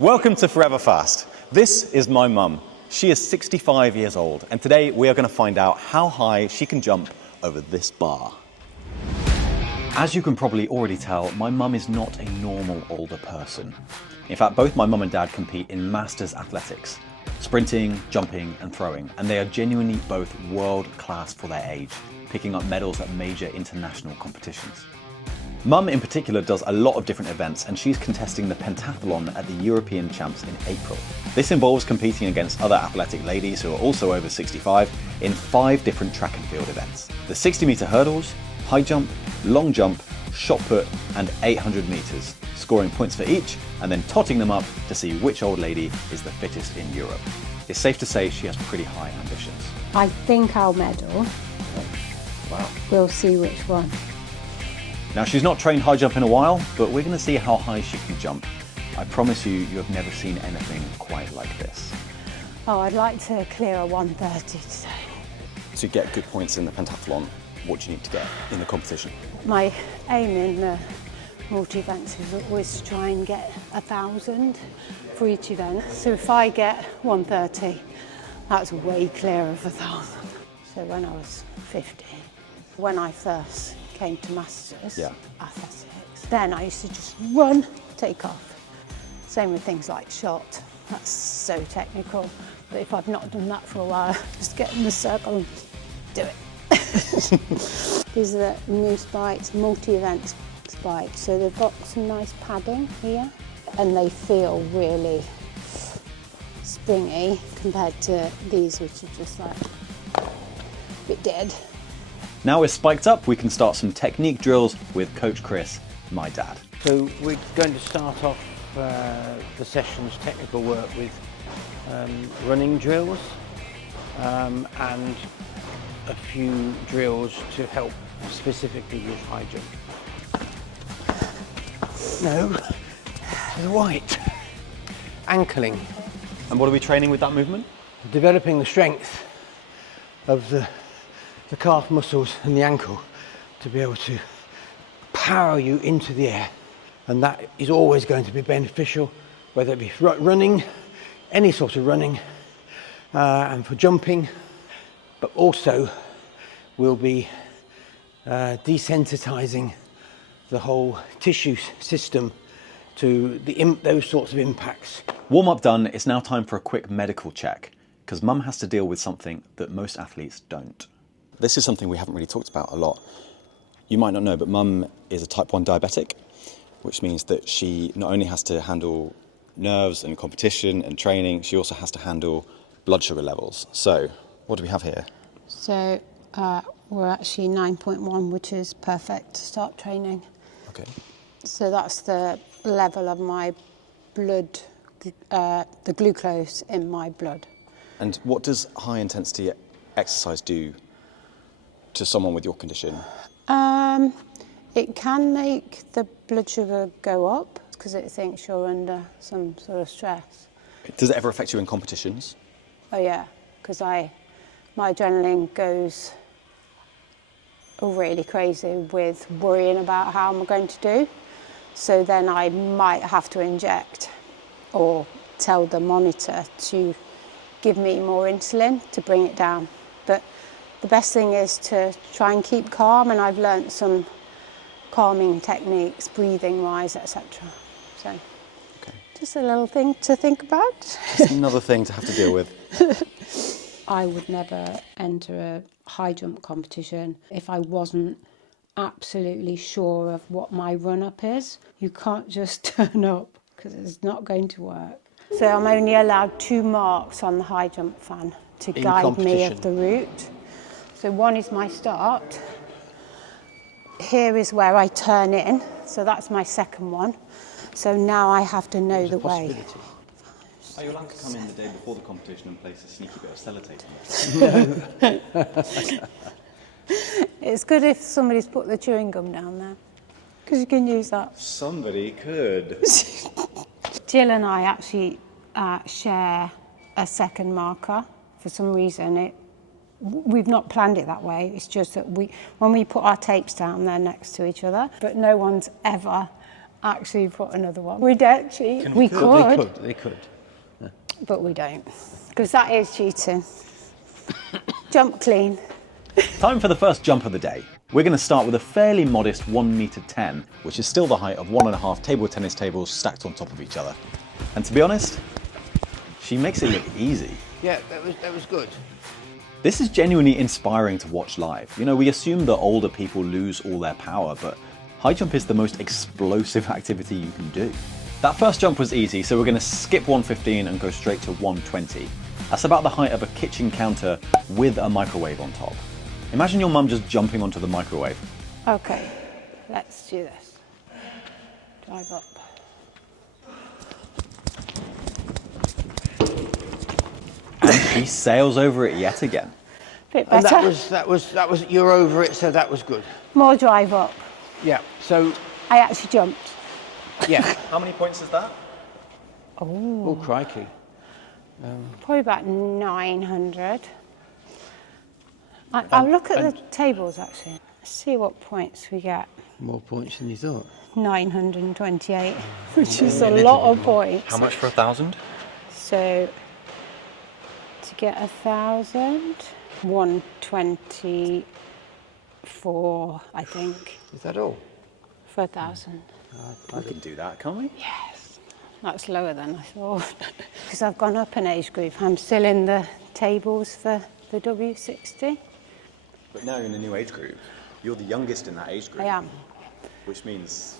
Welcome to Forever Fast. This is my mum. She is 65 years old, and today we are going to find out how high she can jump over this bar. As you can probably already tell, my mum is not a normal older person. In fact, both my mum and dad compete in masters athletics, sprinting, jumping and throwing, and they are genuinely both world class for their age, picking up medals at major international competitions. Mum in particular does a lot of different events, and she's contesting the pentathlon at the European Champs in April. This involves competing against other athletic ladies who are also over 65 in 5 different track and field events. The 60-metre hurdles, high jump, long jump, shot put and 800 metres, scoring points for each and then totting them up to see which old lady is the fittest in Europe. It's safe to say she has pretty high ambitions. I think I'll medal. Wow. We'll see which one. Now, she's not trained high jump in a while, but we're going to see how high she can jump. I promise you, you have never seen anything quite like this. Oh, I'd like to clear a 130 today. To get good points in the pentathlon, what do you need to get in the competition? My aim in the multi-events is always to try and get 1,000 for each event. So if I get 130, that's way clear of 1,000. So when I was 50, when I first came to masters athletics, then I used to just run, take off. Same with things like shot. That's so technical. But if I've not done that for a while, just get in the circle and do it. These are the new spikes, multi-event spikes. So they've got some nice padding here, and they feel really springy compared to these, which are just like a bit dead. Now we're spiked up, we can start some technique drills with Coach Chris, my dad. So we're going to start off the session's technical work with running drills and a few drills to help specifically with high jump. No, the white. Ankling. And what are we training with that movement? Developing the strength of the calf muscles and the ankle to be able to power you into the air. And that is always going to be beneficial, whether it be running, any sort of running, and for jumping, but also we'll be desensitizing the whole tissue system to those sorts of impacts. Warm up done, it's now time for a quick medical check, because Mum has to deal with something that most athletes don't. This is something we haven't really talked about a lot. You might not know, but Mum is a type 1 diabetic, which means that she not only has to handle nerves and competition and training, she also has to handle blood sugar levels. So, what do we have here? So we're actually 9.1, which is perfect to start training. Okay. So that's the level of my blood, the glucose in my blood. And what does high intensity exercise do to someone with your condition? It can make the blood sugar go up because it thinks you're under some sort of stress. Does it ever affect you in competitions? Oh yeah, because my adrenaline goes really crazy with worrying about how I'm going to do. So then I might have to inject or tell the monitor to give me more insulin to bring it down. But the best thing is to try and keep calm, and I've learnt some calming techniques, breathing wise, etc. So, okay. Just a little thing to think about. Just another thing to have to deal with. I would never enter a high jump competition if I wasn't absolutely sure of what my run up is. You can't just turn up because it's not going to work. So I'm only allowed 2 marks on the high jump fan to guide me of the route. So one is my start. Here is where I turn in, so that's my second one. So now I have to know the way. Are you allowed to come in the day before the competition and place a sneaky bit of sellotape on it? It's good if somebody's put the chewing gum down there, because you can use that. Somebody could. Jill and I actually share a second marker. For some reason, we've not planned it that way. It's just that when we put our tapes down, they're next to each other. But no one's ever actually put another one. We'd actually, we could, They could. but we don't, because that is cheating. Jump clean. Time for the first jump of the day. We're going to start with a fairly modest 1m10 m, which is still the height of 1.5 table tennis tables stacked on top of each other. And to be honest, she makes it look easy. Yeah, that was good. This is genuinely inspiring to watch live. You know, we assume that older people lose all their power, but high jump is the most explosive activity you can do. That first jump was easy, so we're going to skip 115 and go straight to 120. That's about the height of a kitchen counter with a microwave on top. Imagine your mum just jumping onto the microwave. Okay, let's do this. Drive up. And she sails over it yet again. Bit And better. that was you're over it, so that was good. More drive up. Yeah. So I actually jumped. yeah. How many points is that? Oh crikey. Probably about 900. I'll look at the tables actually. See what points we get. More points than you thought. 928, which is a lot of points. How much for 1,000? So to get 1,000, 124, I think, Is that all? for 1,000. We can do that, can't we? Yes, that's lower than I thought. Because I've gone up an age group. I'm still in the tables for the W60. But now you're in a new age group. You're the youngest in that age group. I am. Which means...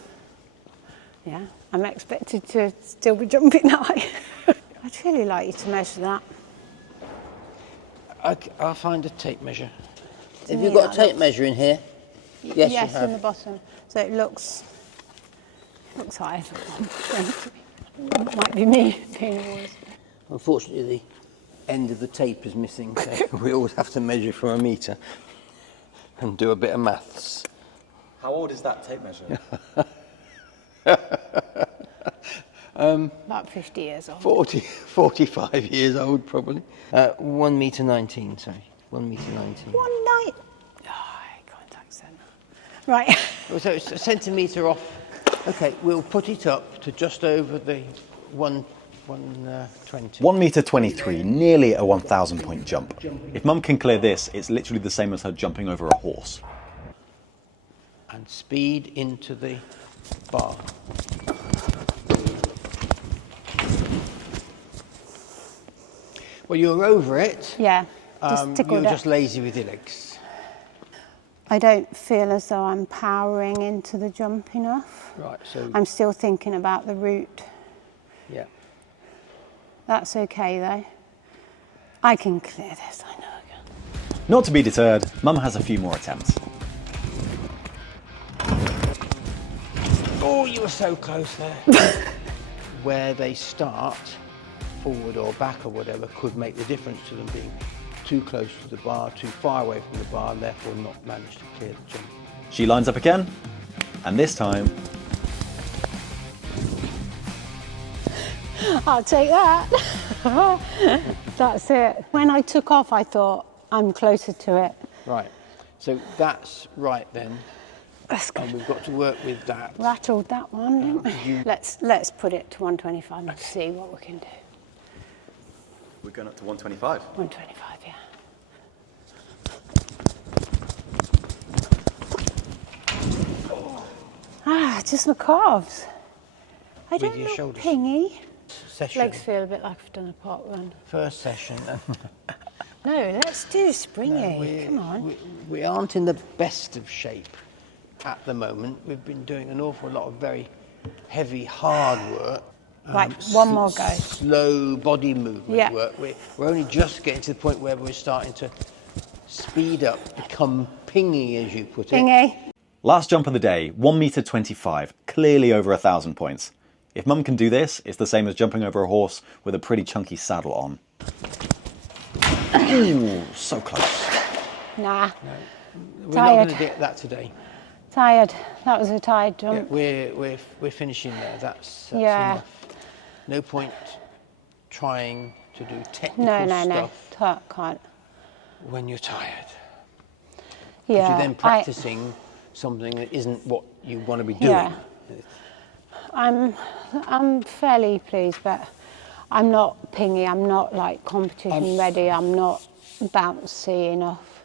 Yeah, I'm expected to still be jumping high. I'd really like you to measure that. I'll find a tape measure. To Have me, you got a that tape looks- measure in here? Yes, you in have. the bottom. So it looks higher than 120. Might be me being always. Unfortunately, the end of the tape is missing, so we always have to measure from a metre and do a bit of maths. How old is that tape measure? About 50 years old. 45 years old, probably. 1 metre 19, sorry. 1 metre 19. One night. Oh, contact centre. Right. So it's a centimetre off. Okay, we'll put it up to just over the 120. 1m23, nearly a 1,000 point jump. If Mum can clear this, it's literally the same as her jumping over a horse. And speed into the bar. Well, you're over it. Yeah. Just tickled You're it. just lazy with your legs. I don't feel as though I'm powering into the jump enough. Right, so, I'm still thinking about the route. yeah. That's okay though. I can clear this, I know I can. Not to be deterred, Mum has a few more attempts. Oh, you were so close there. Where they start, forward or back or whatever, could make the difference to them being too close to the bar, too far away from the bar, and therefore not manage to clear the jump. She lines up again, and this time, I'll take that. That's it. When I took off, I thought, I'm closer to it. Right, so that's right then, That's good. and we've got to work with that. Rattled that one, didn't we? Let's put it to 125 and see what we can do. we're going up to 125. 125, yeah. Just my calves. I don't your look shoulders. pingy. Session, Legs feel a bit like I've done a pot run. first session. No, let's do springy. Come on. We aren't in the best of shape at the moment. We've been doing an awful lot of very heavy, hard work. Right, one more go. Slow body movement Yeah. work. We're only just getting to the point where we're starting to speed up, become pingy, as you put it. Pingy. Last jump of the day, 1m25, clearly over 1,000 points. If Mum can do this, it's the same as jumping over a horse with a pretty chunky saddle on. Ooh, so close. Nah, We're Tired. not going to get that today. tired. That was a tired Yeah, jump. we're finishing there. That's Yeah. enough. No point trying to do technical No. stuff Can't. when you're tired. Yeah. You're then practicing something that isn't what you want to be doing. Yeah. I'm fairly pleased, but I'm not pingy. I'm not like competition ready. I'm not bouncy enough.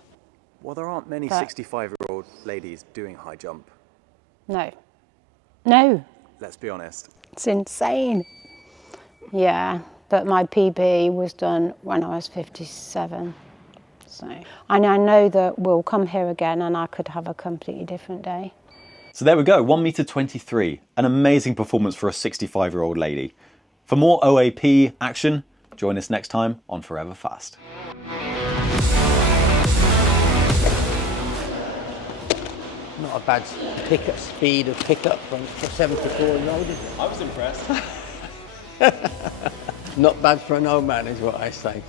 Well, there aren't many But- 65-year-old ladies doing high jump. No. No. Let's be honest. It's insane. Yeah, but my PB was done when I was 57. So, and I know that we'll come here again and I could have a completely different day. So there we go, 1 meter 23, an amazing performance for a 65-year-old lady. For more OAP action, join us next time on Forever Fast. Not a bad pickup speed of pickup for 74-year-old. I was impressed. Not bad for an old man is what I say.